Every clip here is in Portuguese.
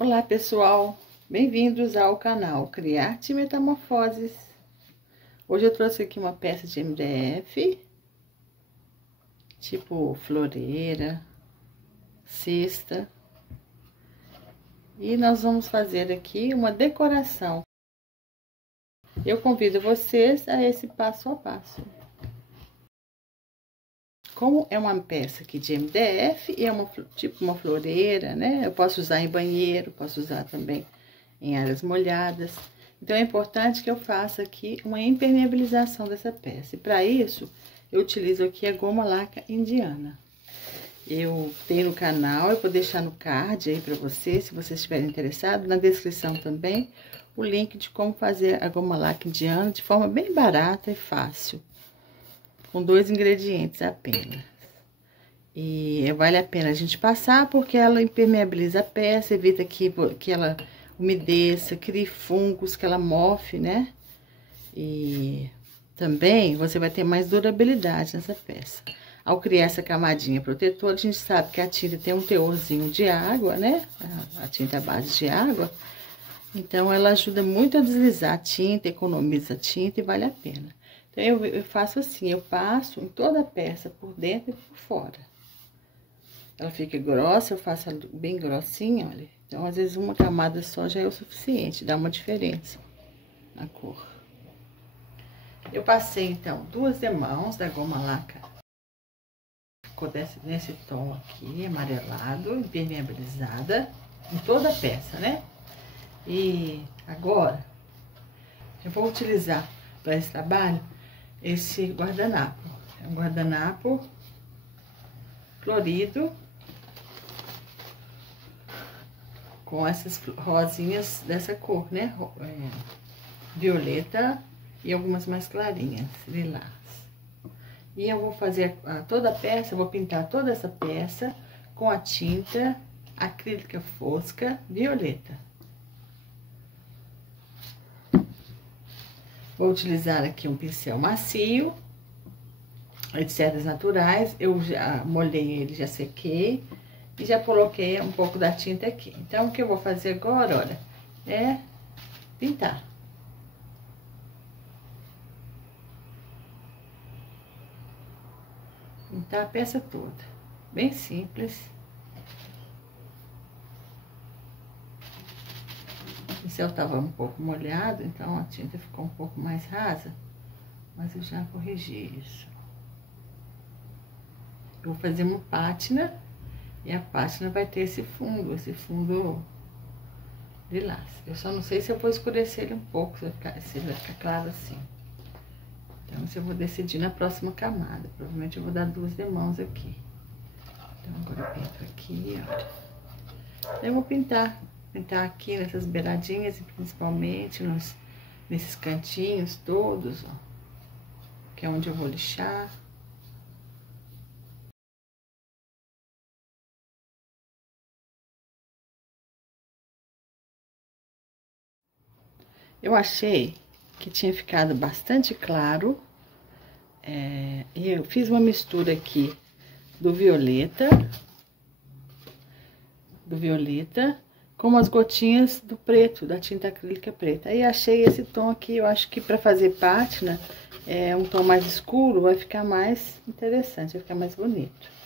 Olá pessoal, bem-vindos ao canal Criarte Metamorfoses. Hoje eu trouxe aqui uma peça de MDF, tipo floreira, cesta. E nós vamos fazer aqui uma decoração. Eu convido vocês a esse passo a passo. Como é uma peça aqui de MDF e é tipo uma floreira, né? Eu posso usar em banheiro, posso usar também em áreas molhadas. Então, é importante que eu faça aqui uma impermeabilização dessa peça. E para isso, eu utilizo aqui a goma laca indiana. Eu tenho no canal, eu vou deixar no card aí para vocês, se vocês estiverem interessados. Na descrição também, o link de como fazer a goma laca indiana de forma bem barata e fácil. Com 2 ingredientes apenas. E vale a pena a gente passar, porque ela impermeabiliza a peça, evita que ela umedeça, crie fungos, que ela mofe, né? E também você vai ter mais durabilidade nessa peça. Ao criar essa camadinha protetora, a gente sabe que a tinta tem um teorzinho de água, né? A tinta à base de água. Então, ela ajuda muito a deslizar a tinta, economiza a tinta e vale a pena. Então, eu faço assim, eu passo em toda a peça, por dentro e por fora. Ela fica grossa, eu faço ela bem grossinha, olha. Então, às vezes, uma camada só já é o suficiente, dá uma diferença na cor. Eu passei, então, 2 demãos da goma laca. Ficou nesse tom aqui, amarelado, impermeabilizada, em toda a peça, né? E agora, eu vou utilizar para esse trabalho esse guardanapo. É um guardanapo florido com essas rosinhas dessa cor, né? Violeta e algumas mais clarinhas, lilás. E eu vou fazer toda a peça, eu vou pintar toda essa peça com a tinta acrílica fosca violeta. Vou utilizar aqui um pincel macio, de cerdas naturais. Eu já molhei ele, já sequei e já coloquei um pouco da tinta aqui. Então, o que eu vou fazer agora, olha, é pintar. Pintar a peça toda, bem simples. O pincel tava um pouco molhado, então a tinta ficou um pouco mais rasa, mas eu já corrigi isso. Eu vou fazer uma pátina, e a pátina vai ter esse fundo lilás. Eu só não sei se eu vou escurecer ele um pouco, se ele vai ficar claro assim. Então, isso eu vou decidir na próxima camada. Provavelmente eu vou dar 2 demãos aqui. Então, agora eu pinto aqui, olha. Eu vou pintar aqui nessas beiradinhas, e principalmente nesses cantinhos todos, ó. Que é onde eu vou lixar. Eu achei que tinha ficado bastante claro. E eu fiz uma mistura aqui do violeta com umas gotinhas do preto, da tinta acrílica preta. Aí achei esse tom aqui, eu acho que para fazer pátina, um tom mais escuro vai ficar mais interessante, vai ficar mais bonito.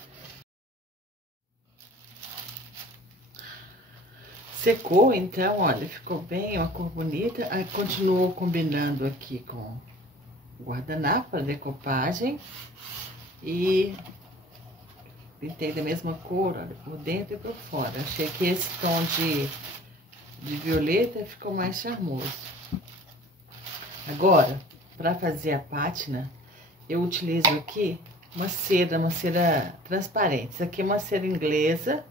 Secou, então, olha, ficou bem, uma cor bonita. Aí continuou combinando aqui com o guardanapo, a decopagem. E pintei da mesma cor, olha, por dentro e por fora. Achei que esse tom de violeta ficou mais charmoso. Agora, para fazer a pátina, eu utilizo aqui uma cera transparente. Isso aqui é uma cera inglesa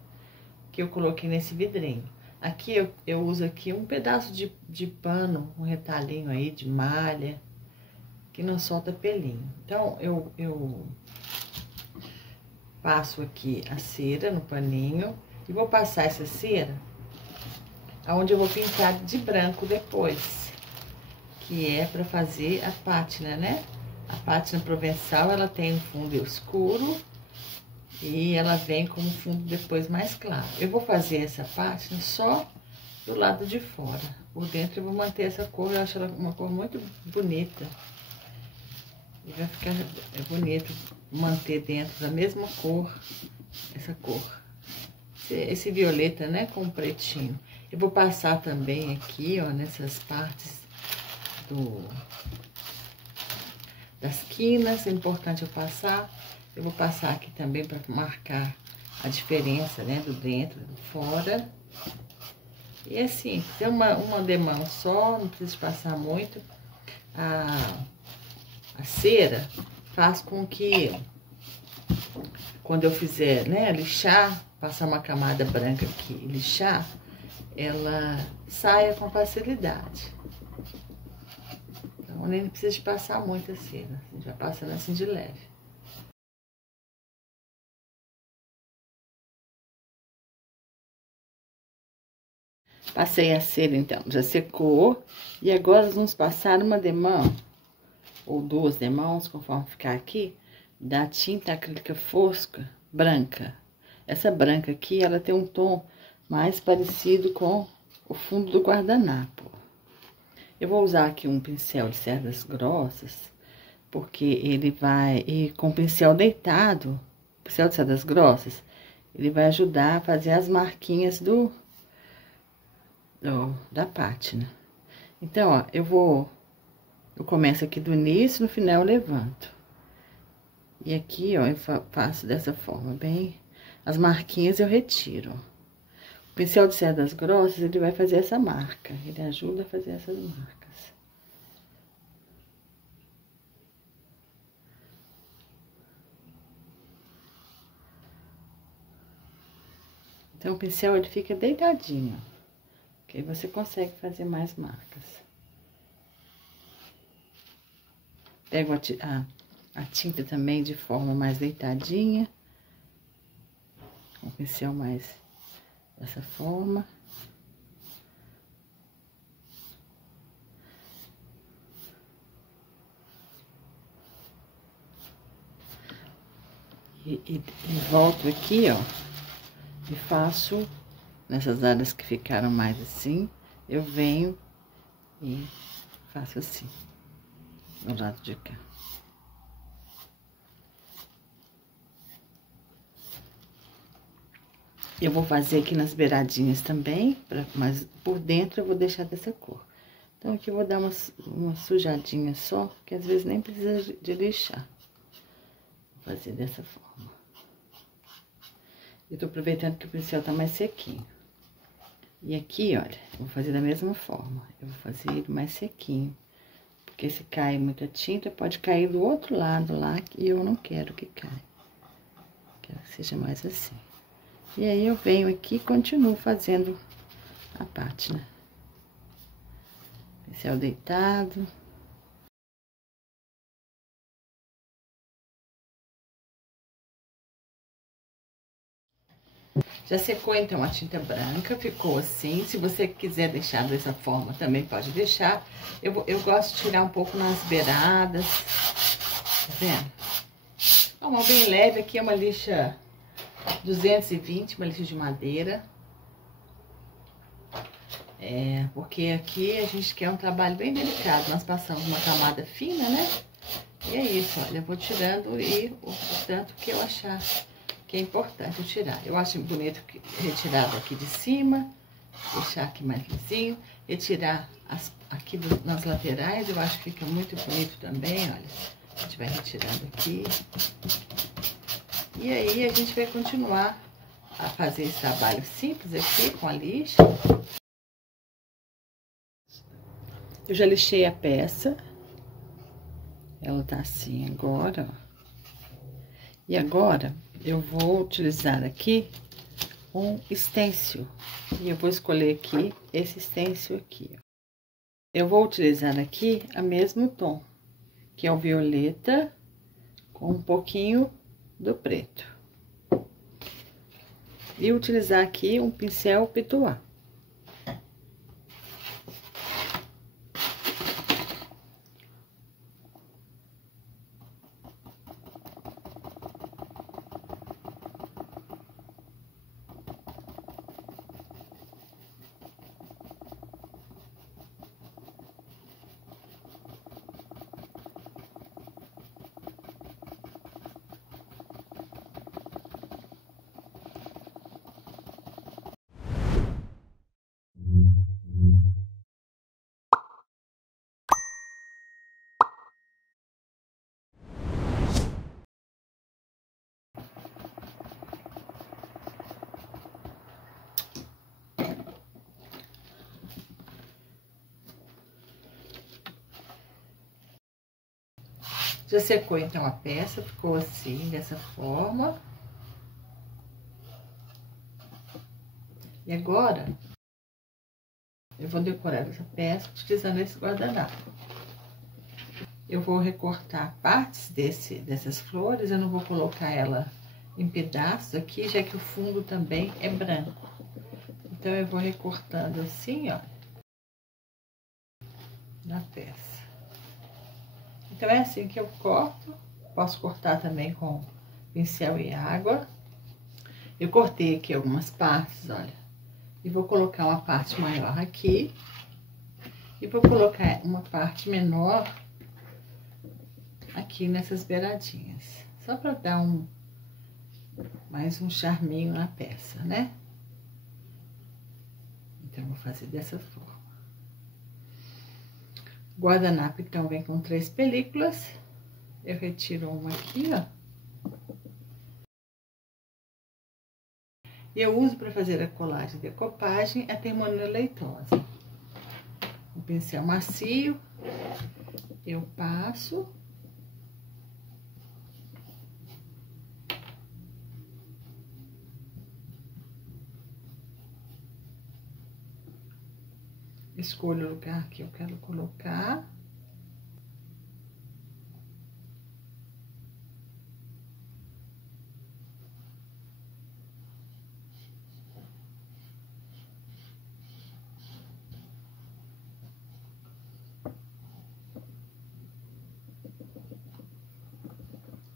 que eu coloquei nesse vidrinho. Aqui eu uso aqui um pedaço de pano, um retalhinho aí de malha, que não solta pelinho. Então, eu passo aqui a cera no paninho e vou passar essa cera aonde eu vou pintar de branco depois, que é para fazer a pátina, né? A pátina provençal, ela tem um fundo escuro e ela vem com um fundo depois mais claro. Eu vou fazer essa pátina só do lado de fora. Por dentro eu vou manter essa cor, eu acho ela uma cor muito bonita. E vai ficar bonito manter dentro da mesma cor, essa cor. Esse violeta, né, com pretinho. Eu vou passar também aqui, ó, nessas partes das quinas, é importante eu passar. Eu vou passar aqui também para marcar a diferença, né, do dentro e do fora. E assim, tem uma demão só, não precisa passar muito. A cera faz com que, quando eu fizer, né, lixar, passar uma camada branca aqui e lixar, ela saia com facilidade. Então, nem precisa de passar muita cera, a gente vai passando assim de leve. Passei a cera, então, já secou. E agora nós vamos passar uma demão, ou duas demãos, conforme ficar aqui, da tinta acrílica fosca branca. Essa branca aqui, ela tem um tom mais parecido com o fundo do guardanapo. Eu vou usar aqui um pincel de cerdas grossas, porque ele vai, e com pincel deitado, pincel de cerdas grossas, ele vai ajudar a fazer as marquinhas da pátina. Então, ó, eu começo aqui do início, no final eu levanto. E aqui, ó, eu faço dessa forma, bem, as marquinhas eu retiro. O pincel de cerdas grossas, ele vai fazer essa marca, ele ajuda a fazer essas marcas. Então, o pincel, ele fica deitadinho, que aí você consegue fazer mais marcas. Pego a tinta também de forma mais deitadinha, com o pincel mais dessa forma. E volto aqui, ó, e faço nessas áreas que ficaram mais assim, eu venho e faço assim, do lado de cá. Eu vou fazer aqui nas beiradinhas também, mas por dentro eu vou deixar dessa cor. Então, aqui eu vou dar uma sujadinha só, porque às vezes nem precisa de lixar. Vou fazer dessa forma. Eu tô aproveitando que o pincel tá mais sequinho. E aqui, olha, vou fazer da mesma forma. Eu vou fazer ele mais sequinho. Porque se cair muita tinta, pode cair do outro lado lá, e eu não quero que caia. Quero que seja mais assim. E aí, eu venho aqui e continuo fazendo a pátina. Pincel deitado. Já secou, então, a tinta branca, ficou assim. Se você quiser deixar dessa forma, também pode deixar. Eu gosto de tirar um pouco nas beiradas. Tá vendo? É uma bem leve, aqui é uma lixa 220, uma lixa de madeira. Porque aqui a gente quer um trabalho bem delicado. Nós passamos uma camada fina, né? E é isso, olha, eu vou tirando o tanto que eu achar que é importante eu tirar. Eu acho bonito retirar aqui de cima, deixar aqui mais lisinho, retirar aqui nas laterais, eu acho que fica muito bonito também, olha. A gente vai retirando aqui. E aí, a gente vai continuar a fazer esse trabalho simples aqui com a lixa. Eu já lixei a peça. Ela tá assim agora, ó. E agora, eu vou utilizar aqui um stencil. E eu vou escolher aqui esse stencil aqui, ó. Eu vou utilizar aqui o mesmo tom, que é o violeta com um pouquinho do preto. E utilizar aqui um pincel pituá. Já secou então a peça, ficou assim, dessa forma. E agora, eu vou decorar essa peça utilizando esse guardanapo. Eu vou recortar partes dessas flores, eu não vou colocar ela em pedaços aqui, já que o fundo também é branco. Então, eu vou recortando assim, ó, na peça. Então, é assim que eu corto. Posso cortar também com pincel e água. Eu cortei aqui algumas partes, olha. E vou colocar uma parte maior aqui. E vou colocar uma parte menor aqui nessas beiradinhas. Só para dar mais um charminho na peça, né? Então, vou fazer dessa forma. O guardanapo, então, vem com 3 películas. Eu retiro uma aqui, ó. E eu uso para fazer a colagem e decopagem a termolina leitosa. Um pincel macio, eu passo. Escolho o lugar que eu quero colocar.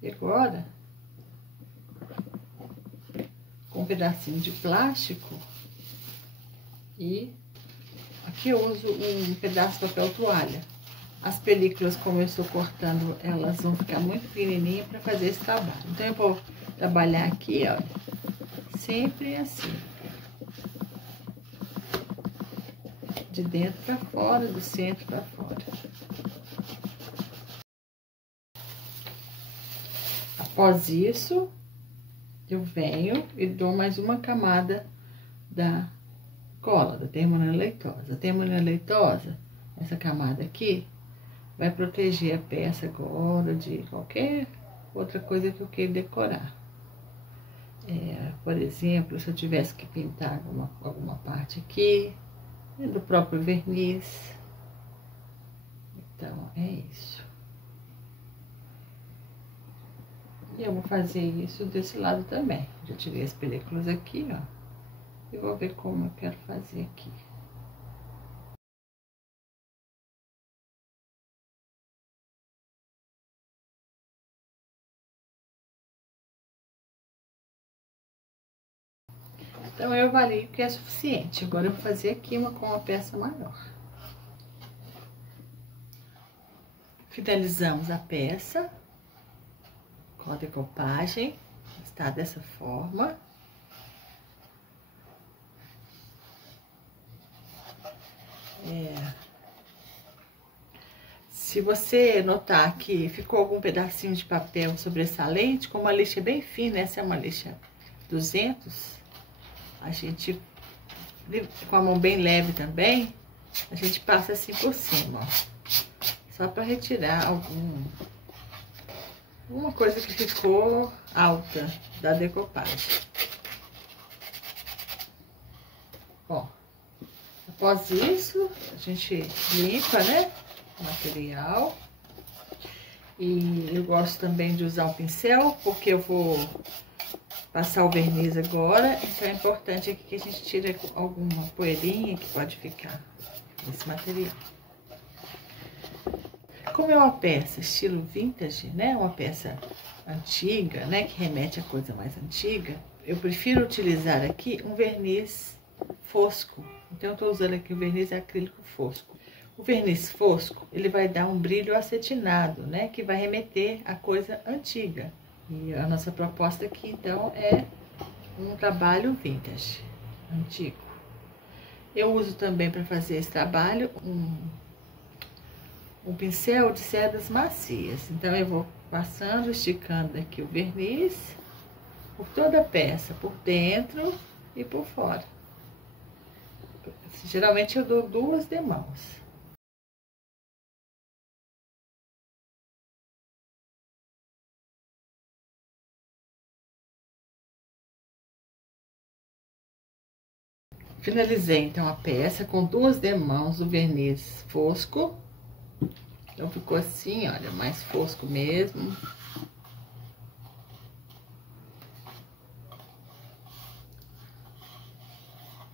E agora, com um pedacinho de plástico, e aqui eu uso um pedaço de papel toalha. As películas, como eu estou cortando, elas vão ficar muito pequenininhas para fazer esse trabalho. Então, eu vou trabalhar aqui, ó, sempre assim. De dentro para fora, do centro para fora. Após isso, eu venho e dou mais uma camada da cola, da termolina leitosa. A termolina leitosa, essa camada aqui, vai proteger a peça agora de qualquer outra coisa que eu queira decorar. Por exemplo, se eu tivesse que pintar alguma parte aqui, do próprio verniz. Então, é isso. E eu vou fazer isso desse lado também. Já tirei as películas aqui, ó. E vou ver como eu quero fazer aqui. Então, eu avalio que é suficiente. Agora, eu vou fazer aqui com uma peça maior. Finalizamos a peça com a decopagem. Está dessa forma. Se você notar que ficou algum pedacinho de papel sobressalente, como a lixa é bem fina, essa é uma lixa 200, a gente, com a mão bem leve também, a gente passa assim por cima, ó. Só para retirar alguma coisa que ficou alta da decopagem. Ó, após isso, a gente limpa, né, o material. E eu gosto também de usar um pincel, porque eu vou passar o verniz agora. Então, é importante aqui que a gente tire alguma poeirinha que pode ficar nesse material. Como é uma peça estilo vintage, né, uma peça antiga, né, que remete a coisa mais antiga, eu prefiro utilizar aqui um verniz fosco. Então, eu tô usando aqui o verniz acrílico fosco. O verniz fosco, ele vai dar um brilho acetinado, né, que vai remeter a coisa antiga. E a nossa proposta aqui, então, é um trabalho vintage, antigo. Eu uso também para fazer esse trabalho um pincel de cerdas macias. Então, eu vou passando, esticando aqui o verniz por toda a peça, por dentro e por fora. Geralmente, eu dou 2 demãos. Finalizei então a peça com 2 demãos do verniz fosco. Então ficou assim, olha, mais fosco mesmo.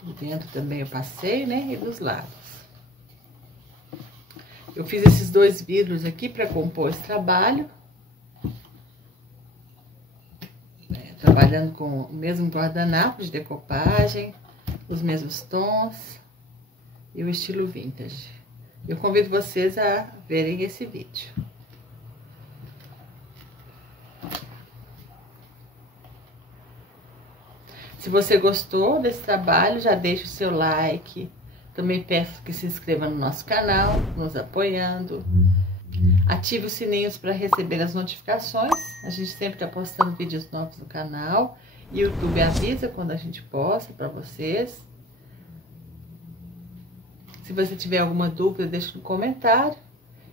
Por dentro também eu passei, né? E dos lados. Eu fiz esses 2 vidros aqui para compor esse trabalho. Trabalhando com o mesmo guardanapo de decopagem, os mesmos tons e o estilo vintage. Eu convido vocês a verem esse vídeo. Se você gostou desse trabalho, já deixa o seu like. Também peço que se inscreva no nosso canal, nos apoiando. Ative os sininhos para receber as notificações. A gente sempre está postando vídeos novos no canal. E o YouTube avisa quando a gente posta para vocês. Se você tiver alguma dúvida, deixe no comentário.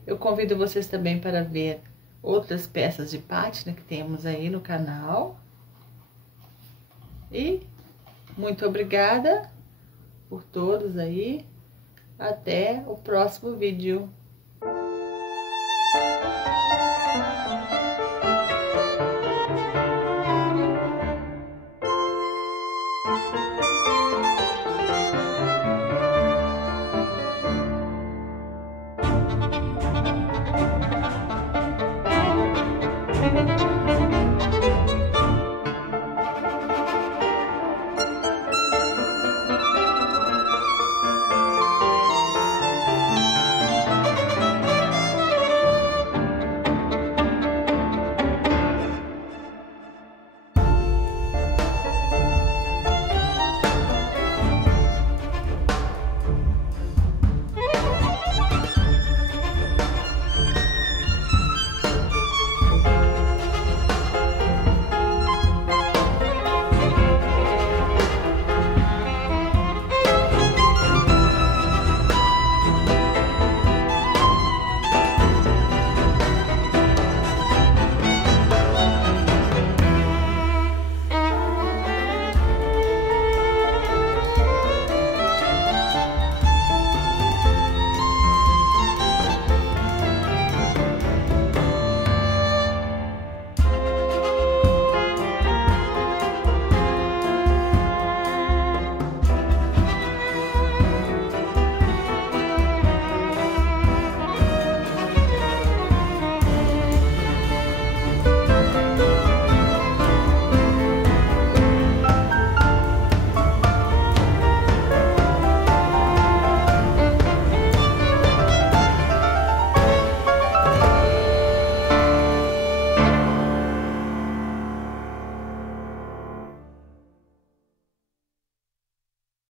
Eu convido vocês também para ver outras peças de pátina que temos aí no canal. E muito obrigada por todos aí. Até o próximo vídeo.